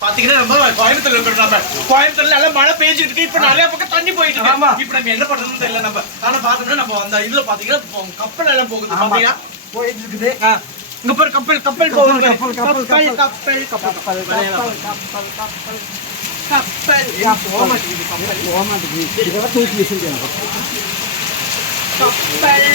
பாத்தீங்கன்னா நம்ம கோயம்புத்தூர்ல இருக்கிறோம் நம்ம கோயம்புத்தூர்ல நல்லா மழை பெய்ஞ்சிட்டு இருக்கு இப்ப நிறைய பக்கம் தண்ணி போயிட்டு ஆமா. இருக்கு இப்ப நம்ம என்ன பண்றதுன்னு தெரியல நம்ம ஆனா பாத்தோம்னா நம்ம அந்த இதுல பாத்தீங்கன்னா கப்பல் எல்லாம் போகுது ஆமா. பாத்தீங்கன்னா போயிட்டு இருக்குது ஆ, இங்க பாரு கப்பல் கப்பல் போகுது பாரு. கப்பல், கப்பல், கப்பல் கப்பல். கப்பல் கப்பல் கப்பல் கப்பல், கப்பல், கப்பல். கப்பல் ஏன் போக மாட்டேங்குது கப்பல்? போக. இதெல்லாம் தூக்கி கப்பலை.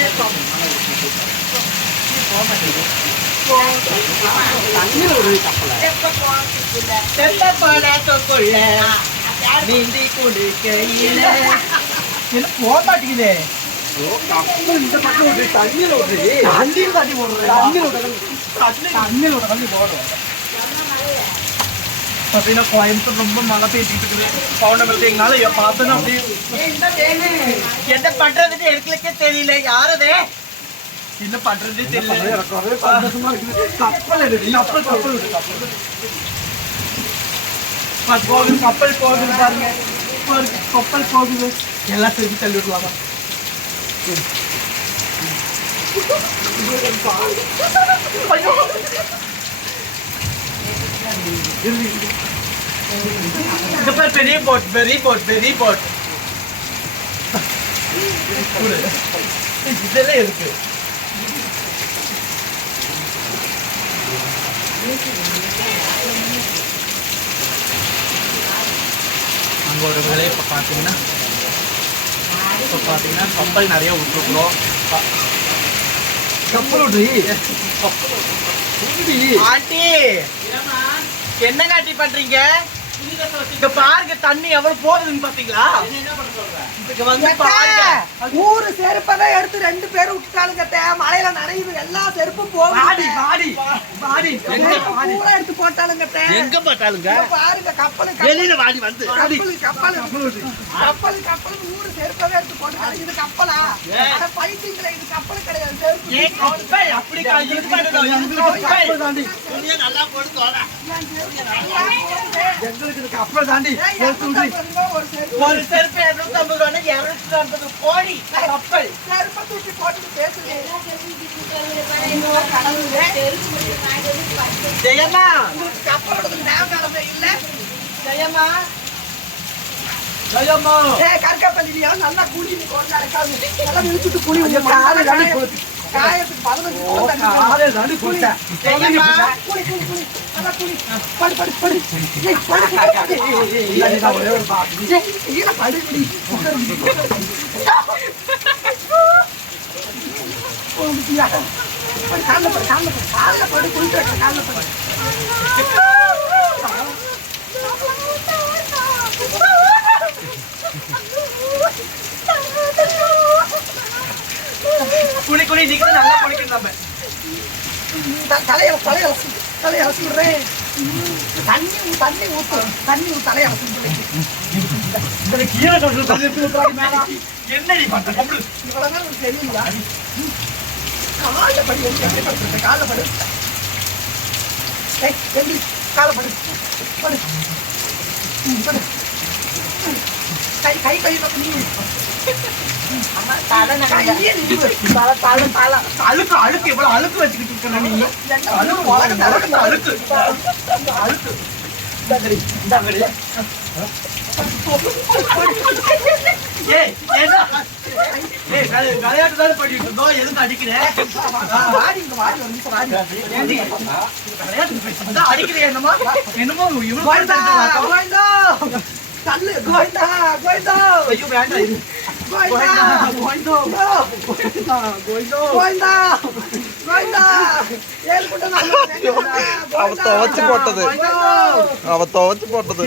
நீந்தி குளிக்கையில என்ன இந்த பக்கம் விடுது, தண்ணியில விடுது. தண்ணியில தண்ணி போடுறது. தண்ணியில விடுறது. தண்ணியில விடுறது தண்ணி போடும். பாத்தீங்கன்னா கோயம்புத்தூர் ரொம்ப மழை பெய்ஞ்சிட்டு இருக்குது பவுண்டமரத்து எங்களால பார்த்தோன்னா அப்படியே என்ன பண்றதுன்னு எங்களுக்கே தெரியல யாரதே என்ன பண்றதுன்னு தெரியல. எனக்கு ஒரே சந்தோஷமா இருக்குது. கப்பல் எடுது. கப்பல், கப்பல் கப்பல் போகுது. கப்பல் போகுது பாருங்க. கப்பல் போகுது. எல்லாம் திருப்பி தள்ளி விடலாமா பெரிய போட் பெரிய போட் பெரிய போட் இதெல்லாம் இருக்கு அங்கே ஒரு வேலையை இப்போ பார்த்தீங்கன்னா இப்போ பார்த்தீங்கன்னா கப்பல் நிறைய விட்டுருக்குறோம். கப்பல் விடுறி. ஆண்டி என்னங்க ஆண்டி பண்றீங்க? இங்க பாருங்க தண்ணி எவ்வளவு போகுதுன்னு பாத்தீங்களா? இங்க வந்து பாருங்க. ஊரு செருப்பதான் எடுத்து ரெண்டு பேரும் விட்டுட்டாளுங்க. மழையில நனையுது எல்லா செருப்பும் போகுது பாடி, பாடி, பாடி. பூரா. எடுத்து போட்டாளுங்க. எங்க பாருங்க கப்பலு வெளியில வாடி வந்து. கப்பலு கப்பலு. கப்பலு. கப்பலு ஊரு செருப்பவே எடுத்து போட்டாங்க இது கப்பலா? பைத்தியங்களே இது கப்பல் கிடையாது. செருப்பு அப்படி எங்களுக்கு கப்பல் போட்டு இது கப்பல் தாண்டி. ஒரு செருப்பு. ஒரு செருப்பு இருநூத்தி ஐம்பது ரூபா இருநூத்தி ஐம்பது கோடி கப்பல். செருப்பை தூக்கி ஐயோ, கடவுளே. ஜெயம்மா. உங்களுக்கு கப்பலோட ஞாபகம் இல்ல. ஜெயம்மா. ஜெயம்மா ஏய் கற்கப்பள்ளியா நல்லா குழி நீ கொண்டு நடக்காது நல்லா விழிச்சுட்டு காலை தாண்டி கொளுத்து. காயத்துக்கு பதினஞ்சு ஓ, நிமிஷம் தண்ணி வேணும். காலை தாண்டி குளி குளி குளி நல்லா குளி படு படு படு ஏய், படு படு படு ஏய், ஈர படு குடி போகுதியா? படு, கால்ல படு கால்ல படு கால்ல படு குளிச்சு கால்ல படு குளி குளி நீங்க நல்லா குளிக்கணும் நம்ம த- தலையில தலையில தலையில சுடுறேன் தண்ணி ஊ- தண்ணி ஊத்து. தண்ணி ஊ தலையில சுடுறேன் இதுல கீழே சொல்றது தண்ணி ஊத்துறாடி மேல. என்னடி பண்ற தெரியலையா காலைல படி எப்படி படுத்துருக்க. காலைல படு. எம்பி காலை படு. படு. படு. கை கை கை பக்கம் நீ கையே நீவு. தலை தலை தலை அழுக்கு அழுக்கு எவ்வளவு அழுக்கு வச்சுக்கிட்டு இருக்க நீங்க அழுக்கு உலகத்தை அழுக்கு அழுக்கு அழுக்கு விளையாட்டு தானே பண்ணிட்டு இருந்தோம் எதுக்கு அடிக்கிறேன் அடிக்கிறேன் என்னமோ என்னமோ கோவிந்தா! தள்ளு கோவிந்தா! கோவிந்தா! ஐயோ வேண்டாம் போட்டது அவ துவைச்சு போட்டது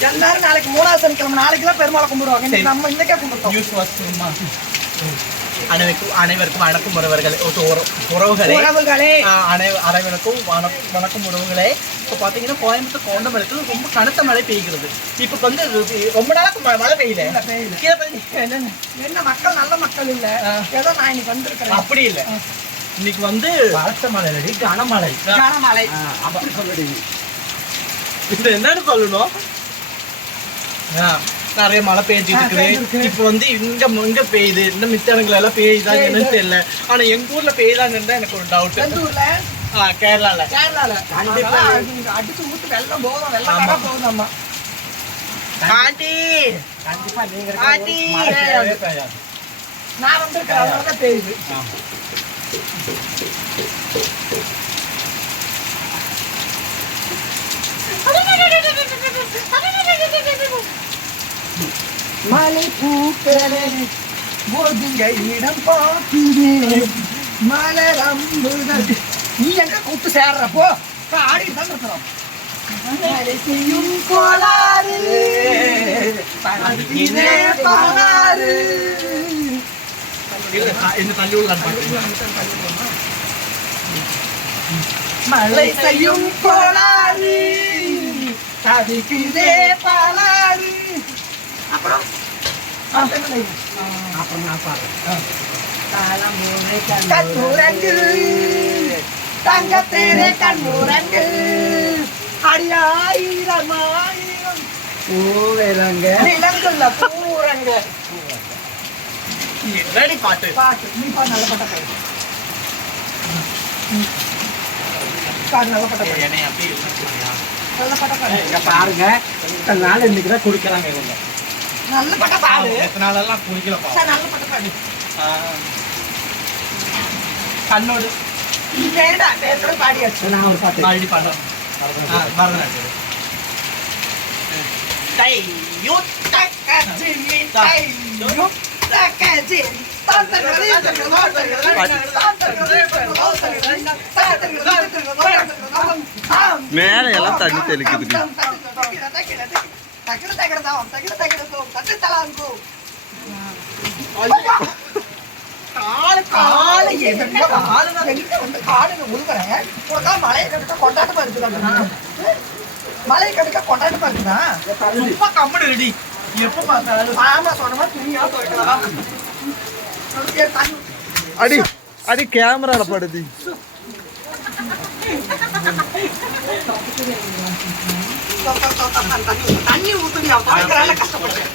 எல்லாரும் நாளைக்கு மூணாவது சனிக்கிழமை நாளைக்குலாம் பெருமாளை கும்பிடுவாங்க. நம்ம இன்னைக்கே சும்மா. அனைவருக்கும் அனைவருக்கும் வணக்கம் உறவர்களே உறவுகளே. உறவுகளே. அனை- அனைவருக்கும் வணக்- வணக்கம் உறவுகளே. இப்போ பார்த்தீங்கன்னா கோயம்புத்தூர் கோண்டமலுக்கு ரொம்ப கனத்த மழை பெய்கிறது. இப்போ வந்து ரொம்ப நாளுக்கு ம- மழை பெய்யல. இல்ல? என்ன மக்கள் நல்ல மக்கள் இல்ல. ஏதோ நான் இன்னைக்கு வந்திருக்கிறேன். அப்படி இல்லை. இன்னைக்கு வந்து பலத்த மழை இல்லடி, கனமழை. கனமழை. அப்படி சொல்லுடி. இது என்னன்னு சொல்லணும்? ஆ, நிறைய மழை பெய்ஞ்சிட்டு ஆ. இருக்குது இப்போ வந்து இங்க இங்க பெய்யுது. இந்த மித்த இடங்கள் எல்லாம் பெய்யுதா. என்னன்னு தெரியல. ஆனா எங்க ஊர்ல பெய்யுதான்னு தான் எனக்கு ஒரு டவுட் ஊர்ல? கேரளால. கேரளால. கண்டிப்பா. அடிச்சு ஊத்து வெள்ளம் போதும் வெள்ளம் போதும் ஆண்டி. கண்டிப்பா நீங்க ஆண்டி. நான் வந்திருக்கிறேன். அதனால தான் பெய்யுது. மலை பூக்களே ஒதுங்க இடம் பார்க்குதே மலரம்புகள் நீ எங்க கூப்பிட்டு சேர்றப்போ ஆடி தான் இருக்கிறோம். மலை கோளாறு. பறக்குதே பாலாறு என்ன தள்ளி மழை செய்யும் கோளாறு. தவிக்கிறே பாலாறு அப்புறம்? அப்புறம் கண்ணுரங்கு தங்கத்தேரே கண்ணுரங்கு அடியாயிரம் ஆயிரம் பூரங்க. என்னடி பாட்டு? பாட்டு. நீ நல்ல பாட்டா பாடு. பாடு நல்ல பாட்டா பாடு. என்னை அப்படியே இல்லையா? நல்ல பாட்டா பாடு. இங்க பாருங்க. இத்தனை நாள் இன்னைக்கு தான் குடிக்கிறாங்க இவங்க. நல்ல பாட்டா பாடு எத்தனை நாளெல்லாம் குடிக்கலப்பா சார் நல்ல பாட்டா பாடு கண்ணோடு வேண்டாம் வேற பாடியாச்சு நான் ஒரு பாட்டு மறுபடி பாடுறோம் ஆ, பரதநாட்டியம் மேல எல்லாம் தண்ணி தெளிக்குதுடி காலு காலு. எதுக்கு காலு எங்க வந்து காடுங்க உழுகுறேன் உனக்கா மலையை கடுக்க கொண்டாட்டமா இருக்குதா மலையை கடுக்க கொண்டாட்டமா இருக்குதா சும்மா கம்மடு ரெடி எப்ப பார்த்தாலும். மாமா சொன்ன மாதிரி துணியா தண்ணி அடி அடி கேமரால படுதி தண்ணி தண்ணி ஊத்துடியா துவைக்கிறால கஷ்டப்படுறேன்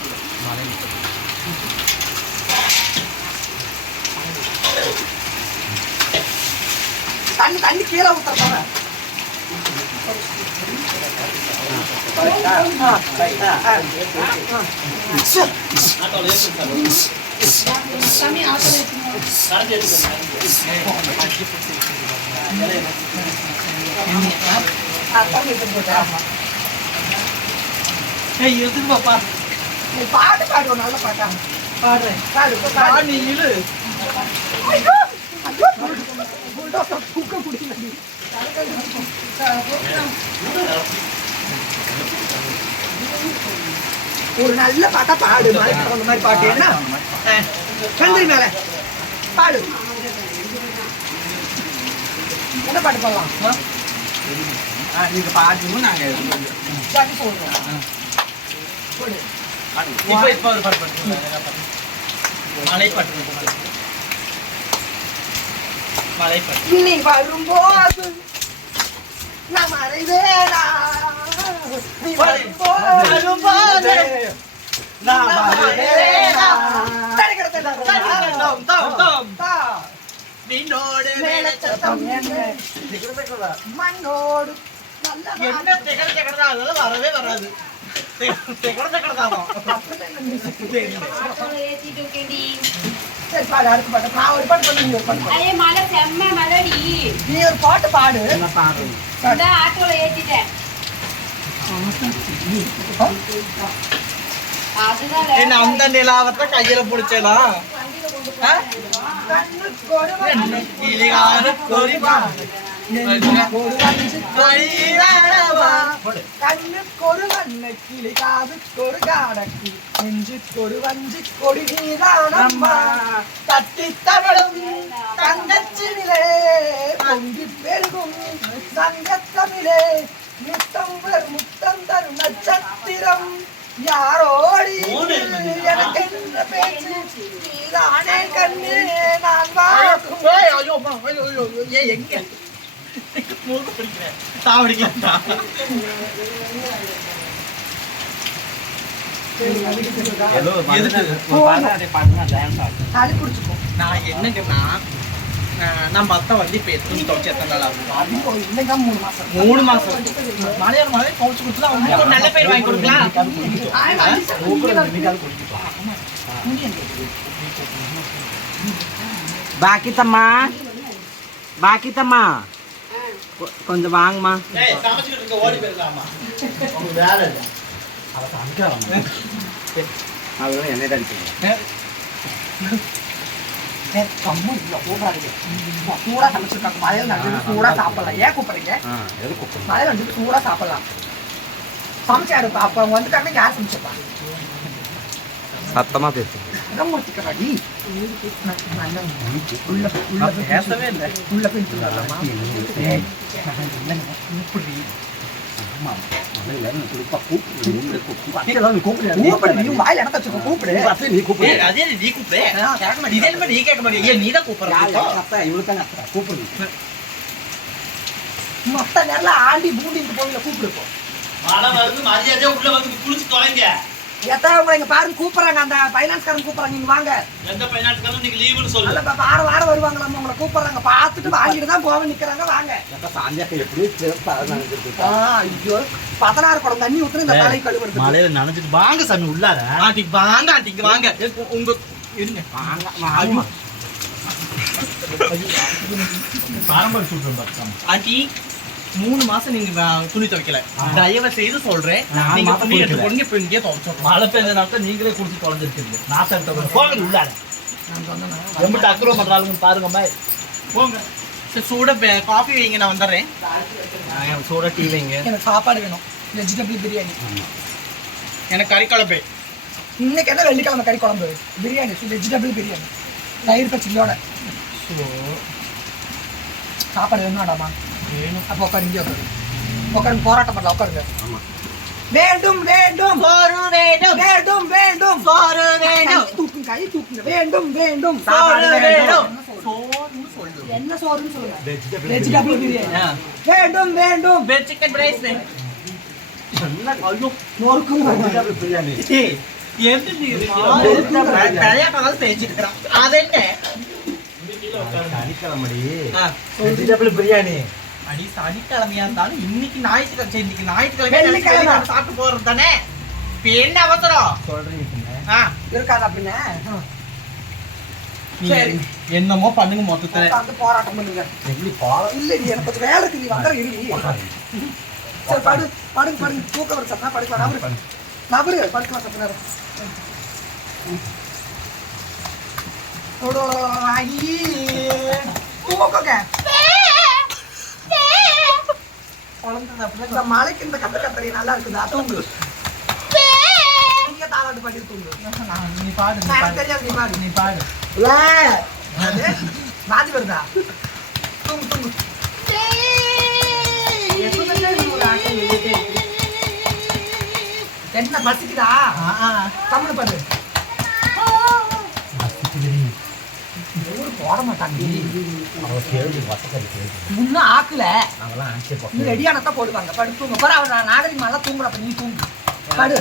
தண்ணி தண்ணி கீழே ஊத்துற போற தண்ணி ஆமா ஏய் எதுக்கு பாப்பா நீ பாட்டு பாடுவோம் நல்ல பாட்டா? பாடுறேன் பாடு பாடு. நீ இழு ஐயோ ஐயோ புல்டோசர் தூக்க முடியல. நீ ஒரு நல்ல பாட்டா பாடு. தகுந்த மாதிரி பாட்டு. என்ன? சந்திரி மேல. பாடு. என்ன பாட்டு பாடலாம்? நீங்க பாடணும் நாங்க போடு இப்போ இப்போ ஒரு பாட்டு பாட்டு மலை நீ வரும்போது நீ வரும்போது திகழ திகழதாமா சரி பாடு அடுத்த பாட்டு நான் ஒரு பாட்டு பண்ணி நீ ஒரு பாட்டு பாடு. அதே மழை செம்ம மழைடி நீ ஒரு பாட்டு பாடு. இந்த ஆட்டோல ஏத்திட்டேன் அதுதான் ஒரு என்ன கிளிகார கொரிமா ஒரு வஞ்சி கண்ணுக்கு ஒரு வண்ண கிளி காதுக்கு ஒரு காடக்கி நெஞ்சுக்கு ஒரு வஞ்சி கொடி நீதானம்மா தட்டி தவழும் தங்கச்சினிலே பொங்கி பெருகும் சங்கத்தமிழே முத்தம் பெர் முத்தம் தரும் நட்சத்திரம் யாரோடி எனக்கு என்ன பேச்சு நீதானே கண்ணே நான் ஏன் எங்க மூக்கு பிடிக்கிறேன் சாவடிக்கலாம் சளி பிடிச்சிக்கும் நான் என்னங்கன்னா நான் நம்ம அத்தை வந்து இப்போ துணி துவைச்சு எத்தனை நாள் ஆகும் அது இப்போ இல்லைங்க மூணு மாசம் மூணு மாசம் மலையாள மலை துவைச்சு கொடுத்தா அவங்களுக்கு ஒரு நல்ல பேர் வாங்கி கொடுக்கலாம். பாக்கித்தம்மா. பாக்கித்தம்மா. கொஞ்சம் வாங்கம்மா. அதுவும் என்ன கூப்பிடாதீங்க. சூடா சமைச்சிருக்காங்க. மழையில சூடா சாப்பிடலாம் ஏன் கூப்பிடுறீங்க? மழையில வந்து சூடா சாப்பிடலாம். சமைச்சாரு அப்ப அவங்க வந்துட்டாங்கன்னா யார் சமைச்சப்பா சத்தமா பேசு. முடிச்சுக்கிறாடி உள்ள போய்- உள்ள போய் பேசவே இல்லை. உள்ள போய் சொல்லலாமா ஏய், கூப்பிடு. அதே நீ நீ ஏன் ஆண்டி பூண்டிட்டு போவீங்க கூப்பிடுப்போம் மழை வருது மரியாதையா உள்ள வந்து குளிச்சு தொலைங்க. எத்தனை உங்களை இங்க பாருங்க கூப்பிடுறாங்க. அந்த ஃபைனான்ஸ்காரன் கூப்பிடுறாங்க. நீங்க வாங்க. எந்த பையனாட்டுக்காலும் நீங்க லீவுன்னு சொல்லு. அல்ல இப்ப வாரம் வாரம் வருவாங்களாம் உங்களை கூப்பிடுறாங்க. பார்த்துட்டு வாங்கிட்டு தான் போக நிக்கிறாங்க. வாங்க. ஆ, ஐயோ. பதினாறு குடம் தண்ணி ஊத்துன இந்த தலை கழுவுறது மழையில நனைஞ்சிட்டு வாங்க சாமி உள்ளார. ஆண்டி வாங்க ஆண்டி இங்க வாங்க. உங்க இருங்க. பாரம்பரிய சொல்றேன் ஆண்டி மூணு மாசம் நீங்க துணி துவைக்கல. தயவு செய்து சொல்றேன். நீங்க துணி எடுத்து போடுங்க இப்ப இங்கே துவைச்சோம் மழை பெய்ஞ்சனால நீங்களே குடிச்சு தொலைஞ்சிருக்கீங்க. நாசம் எடுத்த போங்க உள்ளார. நான் சொன்னேனா? ரொம்ப அக்ரோ பண்றாளுங்க பாருங்க அம்மா. போங்க. சரி சூட காஃபி வைங்க நான் வந்துடுறேன். எனக்கு சூட டீ வைங்க. எனக்கு சாப்பாடு வேணும். வெஜிடபிள் பிரியாணி. எனக்கு கறி குழம்பு. இன்னைக்கு என்ன வெள்ளிக்கிழமை கறி குழம்பு? பிரியாணி வெஜிடபிள் பிரியாணி. தயிர் பச்சடியோட சாப்பாடு வேணும்டாமா அப்போ உட்காரு இங்கே உட்காரு உட்காருங்க போராட்டம் பண்ணலாம் உட்காருங்க வேண்டும் வேண்டும் சோறு வேணும் வேண்டும் வேண்டும் சோறு கை வேணும் தூக்குங்க கை தூக்குங்க வேண்டும் வேண்டும் சோறு வேணும் என்ன சோறுன்னு சொல்லுங்க வெஜிடபிள் பிரியாணி வேண்டும் வேண்டும் வெஜ் சிக்கன் ரைஸ் நொறுக்குங்க அதென்ன வெஜிடபிள் பிரியாணி அடி சனிக்கிழமையா இருந்தாலும் இன்னைக்கு ஞாயிற்றுக்கிழமை இன்னைக்கு ஞாயிற்றுக்கிழமை சாப்பிட்டு போறது தானே? இப்ப என்ன அவசரம்? ஆ, இருக்காது சரி. என்னமோ பண்ணுங்க மொத்தத்துல. உட்கார்ந்து போராட்டம் பண்ணுங்க. இல்ல நீ எனக்கு கொஞ்சம் வேலை இருக்கு நீ வந்துடுற இரு. சரி படு படுங்க படுங்க. தூக்க வர சத்தனா படுக்கலாம் நபரு நபரு படுக்கலாம் சத்த நேரம் தூக்கங்க இந்த மலைக்கு இந்த கத்த கத்தரி நல்லா இருக்குதா. தூங்கு நீங்க தாளாட்டு பாடி தூங்கு. நீ பாடு நீ எனக்கு பாடு. தெரியாது நீ பாடு. நீ பாடு. அது மாத்தி வருதா? தூங்கு தூங்கு. என்ன பசிக்குதா? ஆ, ஆ. கம்முனு பாரு ஊரு போட மாட்டாங்க முன்ன ஆக்கல. நீ ரெடியானதான் போடுவாங்க படு தூங்க. பாரு அவன் நாகரிகம் எல்லாம் தூங்குறப்ப நீ தூங்கு. படு.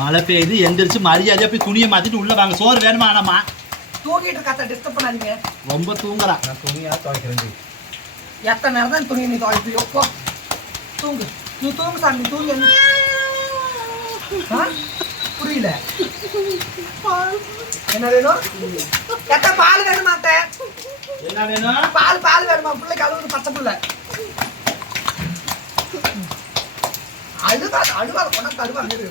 மழை பெய்யுது எந்திரிச்சு மரியாதையா போய் துணியை மாத்திட்டு உள்ள வாங்க. சோறு வேணுமா ஆனாமா தூங்கிட்டு இருக்காத்த டிஸ்டர்ப் பண்ணாதீங்க. ரொம்ப தூங்குறா. எத்தனை நேரம் தான் துணி நீ துவைப்பியோ? போ. தூங்கு. நீ தூங்கு சாமி. நீ தூங்கு. என்ன? புரியல. என்ன வேணும்? எத்த பால் வேணுமா அத்தை? என்ன வேணும்? பால் பால் வேணுமா? பிள்ளைக்கு அழுவுது பச்சை பிள்ளை. அழுவா அழுவா கொண்டாந்து அழுவாங்க இரு.